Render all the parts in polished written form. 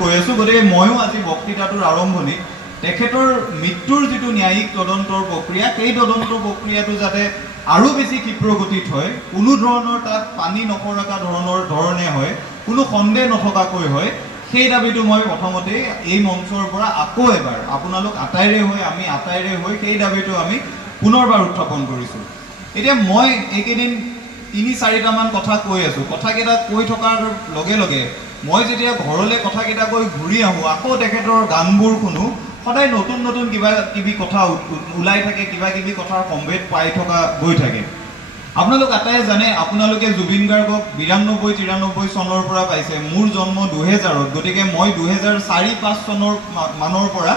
কৈ আছো গতিকে ময়ো আজি বক্তৃতাটোৰ আৰম্ভণি তেখেতৰ মৃত্যুৰ যিটো ন্যায়িক তদন্তৰ প্ৰক্ৰিয়া সেই তদন্তৰ প্ৰক্ৰিয়াটো যাতে আৰু বেছি ক্ষীপ্ৰগতিত হয়, কোনো ধৰণৰ তাত পানী নপৰাকা ধৰণে হয়, কোনো সন্দেহ নথকাকৈ হয়, সেই দাবীটো মই প্ৰথমতেই এই মঞ্চৰ পৰা আকৌ এবাৰ আপোনালোক আটাইৰে হৈ আমি আটাইৰে হৈ সেই দাবীটো আমি পুনৰবাৰ উত্থাপন কৰিছোঁ। এতিয়া মই এইকেইদিন ৩-৪টামান কথা কৈ আছোঁ, কথাকেইটা কৈ থকাৰ লগে লগে মই যেতিয়া ঘৰলৈ কথাকেইটা কৈ ঘূৰি আহোঁ আকৌ তেখেতৰ গানবোৰ শুনো, সদায় নতুন নতুন কিবা কিবি কথা ওলাই থাকে, কিবা কিবি কথাৰ সম্ভেদ পাই থকা গৈ থাকে। আপোনালোক আটাইয়ে জানে, আপোনালোকে জুবিন গাৰ্গক ৯২-৯৩ চনৰ পৰা পাইছে, মোৰ জন্ম ২০০০ত, গতিকে মই ২০০৪-৫ চনৰ মানৰ পৰা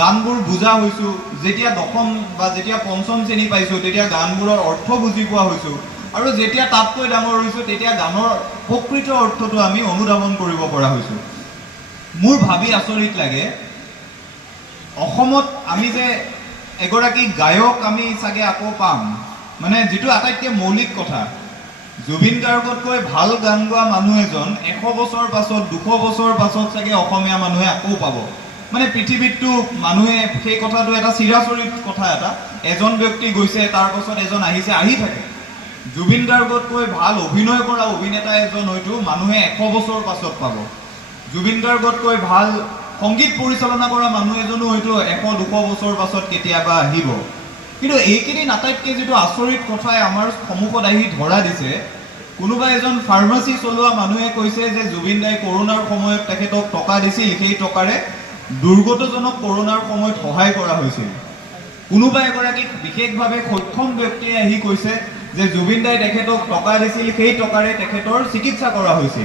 গানবোৰ বুজা হৈছোঁ। যেতিয়া দশম বা যেতিয়া পঞ্চম শ্ৰেণী পাইছোঁ তেতিয়া গানবোৰৰ অৰ্থ বুজি পোৱা হৈছোঁ, আৰু যেতিয়া তাতকৈ ডাঙৰ হৈছোঁ তেতিয়া গানৰ প্ৰকৃত অৰ্থটো আমি অনুধাৱন কৰিব পৰা হৈছোঁ। মোৰ ভাবি আচৰিত লাগে, অসমত আমি যে এগৰাকী গায়ক আমি চাগে আকৌ পাম, মানে যিটো আটাইতকৈ মৌলিক কথা, জুবিন গাৰ্গতকৈ ভাল গান গোৱা মানুহ এজন ১০০ বছৰ পাছত ২০০ বছৰ পাছত চাগে অসমীয়া মানুহে আকৌ পাব। মানে পৃথিৱীতটো মানুহে সেই কথাটো এটা চিৰাচৰিত কথা, এটা এজন ব্যক্তি গৈছে তাৰ পাছত এজন আহিছে, আহি থাকে। জুবিন গাৰ্গতকৈ ভাল অভিনয় কৰা অভিনেতা এজন হয়তো মানুহে ১০০ বছৰ পাছত পাব। জুবিন গাৰ্গতকৈ ভাল সংগীত পৰিচালনা কৰা মানুহ এজনো হয়তো ১০০-২০০ বছৰ পাছত কেতিয়াবা আহিব। কিন্তু এইকেইদিন আটাইতকৈ যিটো আচৰিত কথাই আমাৰ সন্মুখত আহি ধৰা দিছে, কোনোবা এজন ফাৰ্মাচী চলোৱা মানুহে কৈছে যে জুবিন দাই কৰোণাৰ সময়ত তেখেতক টকা দিছিল, সেই টকাৰে দুৰ্গতজনক কৰোণাৰ সময়ত সহায় কৰা হৈছিল। কোনোবা এগৰাকী বিশেষভাৱে সক্ষম ব্যক্তিয়ে আহি কৈছে যে জুবিন দাই তেখেতক টকা দিছিল, সেই টকাৰে তেখেতৰ চিকিৎসা কৰা হৈছিল।